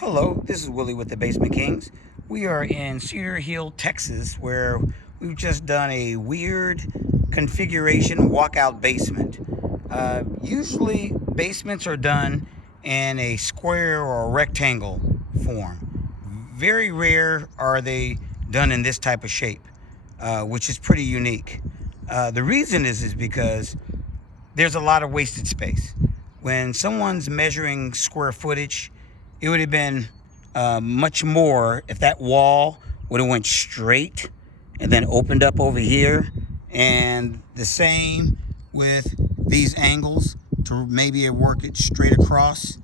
Hello, this is Willie with the Basement Kings. We are in Cedar Hill, Texas, where we've just done a weird configuration walkout basement. Usually, basements are done in a square or a rectangle form. Very rare are they done in this type of shape, which is pretty unique. The reason is because there's a lot of wasted space. When someone's measuring square footage, it would have been much more if that wall would have went straight and then opened up over here, and the same with these angles to maybe work it straight across,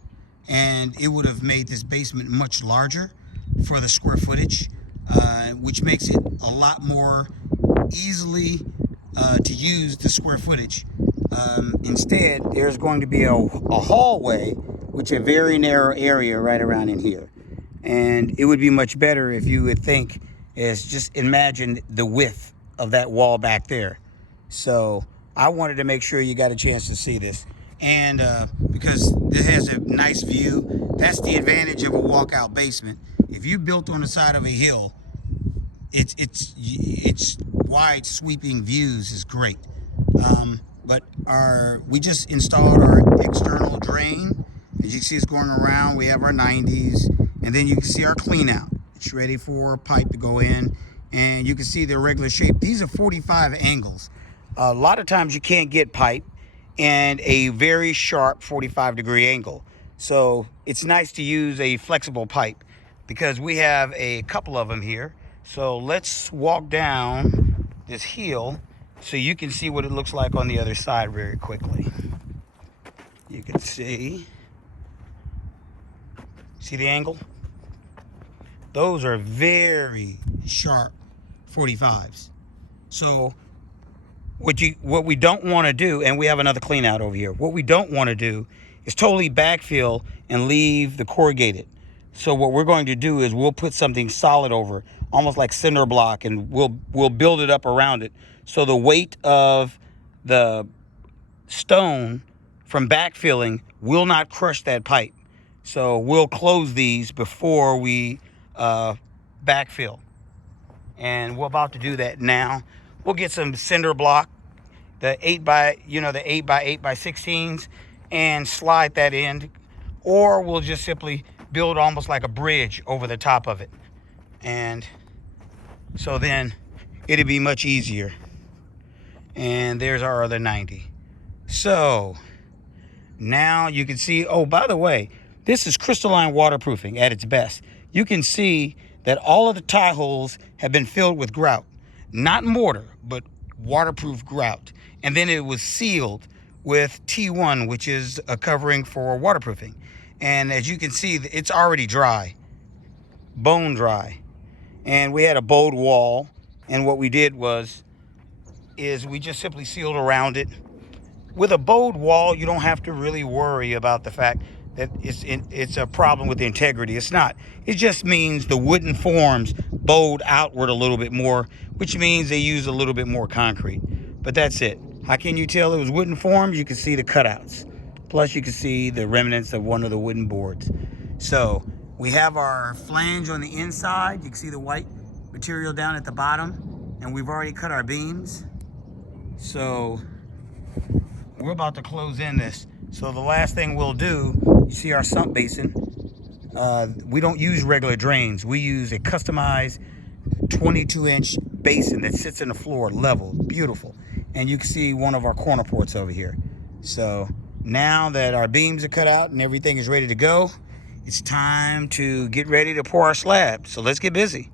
and it would have made this basement much larger for the square footage, which makes it a lot more easily to use the square footage. Instead, there's going to be a hallway, which is a very narrow area right around in here. And it would be much better if you would think is just imagine the width of that wall back there. So I wanted to make sure you got a chance to see this. And because it has a nice view, that's the advantage of a walkout basement. If you built on the side of a hill, it's wide sweeping views is great. But we just installed our external drain. As you can see, it's going around. We have our 90s, and then you can see our clean out. It's ready for a pipe to go in, and you can see the regular shape. These are 45 angles. A lot of times you can't get pipe and a very sharp 45-degree angle. So it's nice to use a flexible pipe because we have a couple of them here. So let's walk down this hill so you can see what it looks like on the other side very quickly. You can see the angle? Those are very sharp 45s. So what we don't want to do, and we have another clean out over here, what we don't want to do is totally backfill and leave the corrugated. So what we're going to do is we'll put something solid over, almost like cinder block, and we'll build it up around it. So the weight of the stone from backfilling will not crush that pipe. So we'll close these before we backfill. And we're about to do that now. We'll get some cinder block, the 8 by 8 by 16s, and slide that in. Or we'll just simply build almost like a bridge over the top of it. And so then it'll be much easier. And there's our other 90. So now you can see, oh, by the way, this is crystalline waterproofing at its best. You can see that all of the tie holes have been filled with grout. Not mortar, but waterproof grout. And then it was sealed with T1, which is a covering for waterproofing. And as you can see, it's already dry, bone dry. And we had a bowed wall. And what we did is we just simply sealed around it. With a bowed wall, you don't have to really worry about the fact that it's a problem with the integrity. It's not. It just means the wooden forms bowed outward a little bit more, which means they use a little bit more concrete. But that's it. How can you tell it was wooden forms? You can see the cutouts. Plus you can see the remnants of one of the wooden boards. So we have our flange on the inside. You can see the white material down at the bottom. And we've already cut our beams. So we're about to close in this. So the last thing we'll do, you see our sump basin. We don't use regular drains. We use a customized 22-inch basin that sits in the floor level. Beautiful. And you can see one of our corner ports over here. So now that our beams are cut out and everything is ready to go, it's time to get ready to pour our slab. So let's get busy.